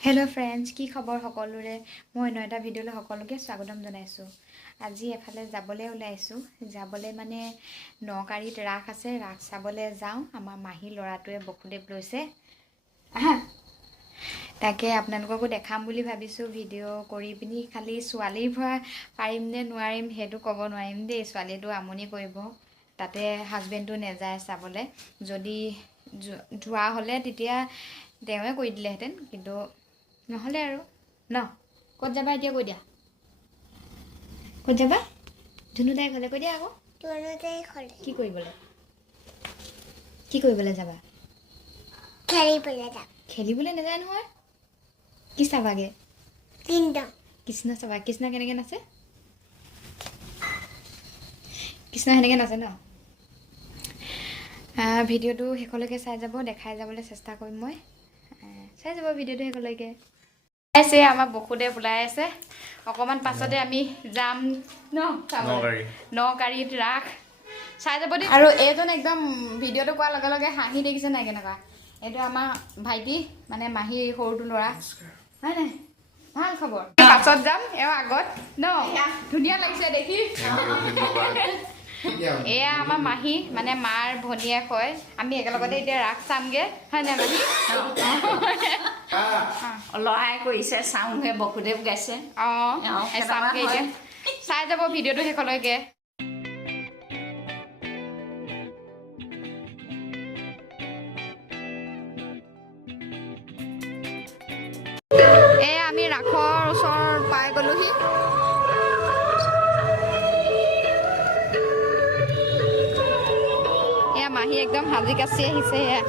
Hello friends की खबर सकलोरे मैं नयटा भिडिओले सकलोके स्वागतम जनाइছো। আজি এফালে যাবলৈ ওলাইছো যাবলৈ মানে নকাৰিত ৰাখ আছে ৰাখ চাবলৈ যাওঁ। আমাৰ মাহী লৰাটোৱে বকুদেৱ লৈছে তাকে আপোনালোককো দেখাম বুলি ভাবিছো ভিডিও কৰি পিনি খালি ছোৱালীৰ ভৰা পাৰিম নে নোৱাৰিম হেতু ক'ব নোৱাৰিম দেই। ছোৱালীটো আমনি কৰিব তাতে হাজবেণ্ডটো নেযায় চাবলৈ। যদি যোৱা হলে তেতিয়া তেওঁৱে কৈ দিলেহেঁতেন কিন্তু নহলে আৰু ন ক'ত যাবা এতিয়া কৈ দিয়া ক'ত যাবা ধুনু দাই ঘৰলৈ কৈ দিয়া আকৌ কি কৰিবলৈ যাবা খেলিবলৈ নাযায় নহয় কি চাবাগে কৃষ্ণ চাবা কৃষ্ণ কেনেকৈ নাচে কৃষ্ণ সেনেকৈ নাচে ন। ভিডিঅ'টো শেষলৈকে চাই যাব দেখাই যাবলৈ চেষ্টা কৰিম মই চাই যাব ভিডিঅ'টো শেষলৈকে। আছে আমাৰ বকুদেৱ ওলাই আছে অকমান পাছতে আমি যাম ন নকাৰিত ৰাখ চাই যাব দেই। আৰু এইজন একদম ভিডিঅ'টো কোৱাৰ লগে লগে হাঁহি দেখিছে নাই কেনেকুৱা। এইটো আমাৰ ভাইটি মানে মাহী সৰুটো ল'ৰা হয় নাই ভাল খবৰ। পাছত যাম এওঁ আগত ন ধুনীয়া লাগিছে দেখি। এয়া আমাৰ মাহী মানে মাৰ ভনীয়েক হয়। আমি একেলগতে এতিয়া ৰাখ চামগে হয় নাই মাহী লৰাই কৰিছে চাওঁহে বকুদেৱ গাইছে চামগে এতিয়া চাই যাব ভিডিঅ'টো শেষলৈকে। এয়া আমি ৰাখৰ ওচৰত পাই গলোহি। এয়া মাহী একদম সাজি কাচি আহিছে এয়া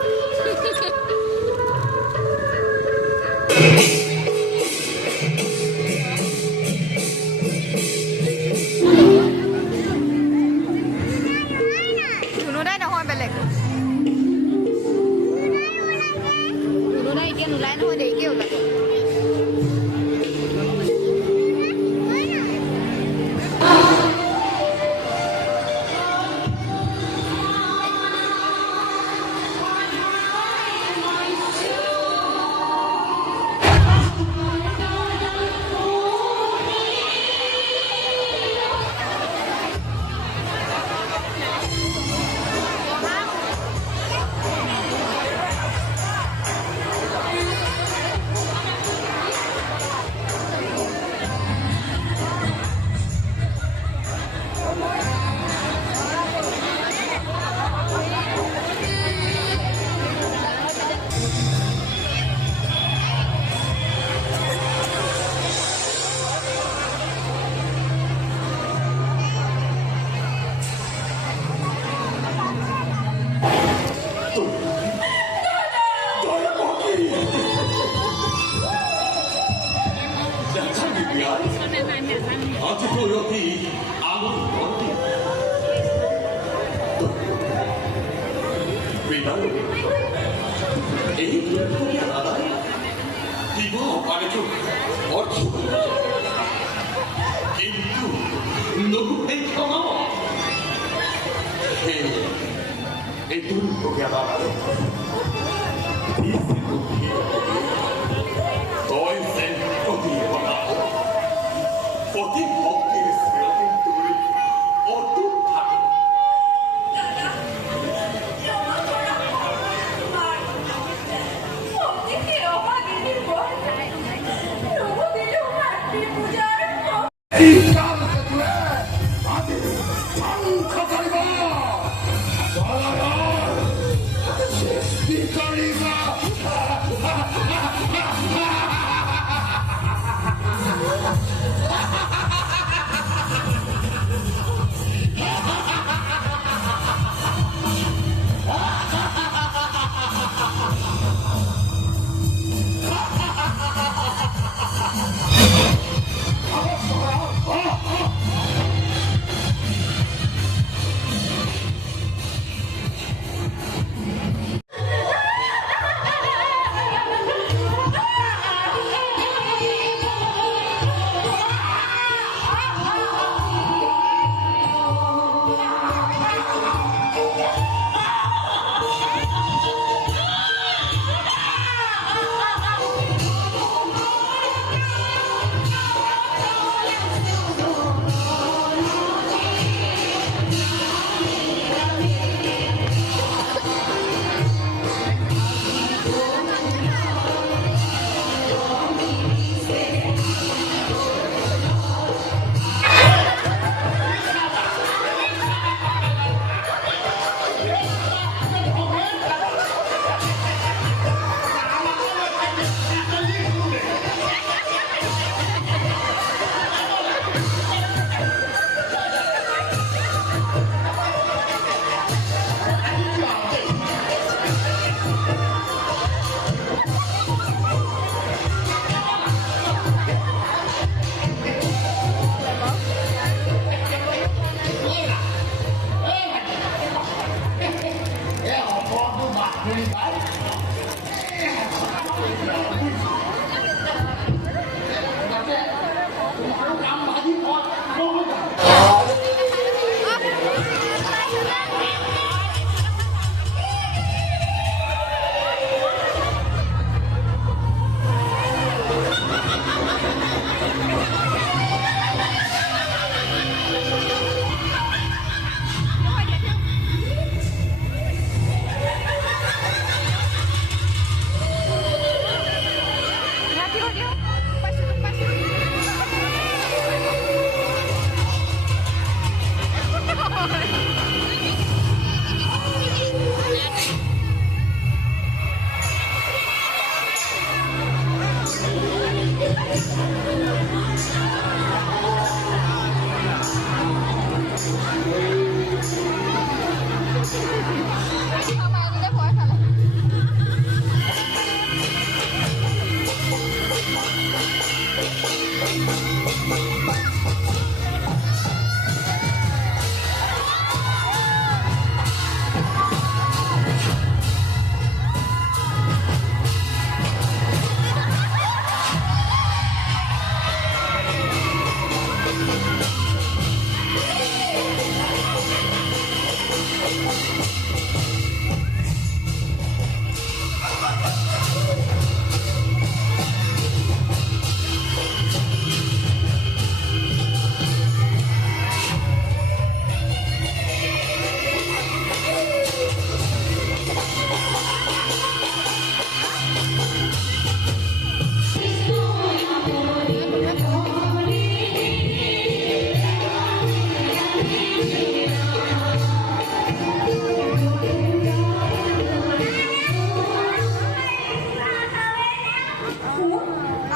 ধুনুদাই নহয় বেলেগ ধুনুদাই এতিয়া নোলাই নহয় দেৰিকে ওলাব।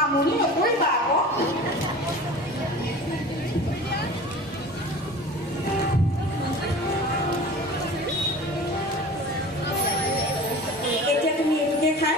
আমনি নকৰিবা আকৌ এতিয়া তুমি এইটোকে খাই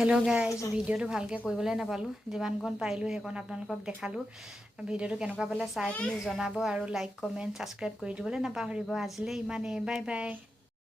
হেল্ল' গাইজ ভিডিঅ'টো ভালকৈ কৰিবলৈ নাপালোঁ যিমানকণ পাৰিলোঁ সেইকণ আপোনালোকক দেখালোঁ ভিডিঅ'টো কেনেকুৱা পালে চাই পিনি জনাব আৰু লাইক কমেণ্ট ছাবস্ক্ৰাইব কৰি দিবলৈ নাপাহৰিব আজিলৈ ইমানেই বাই বাই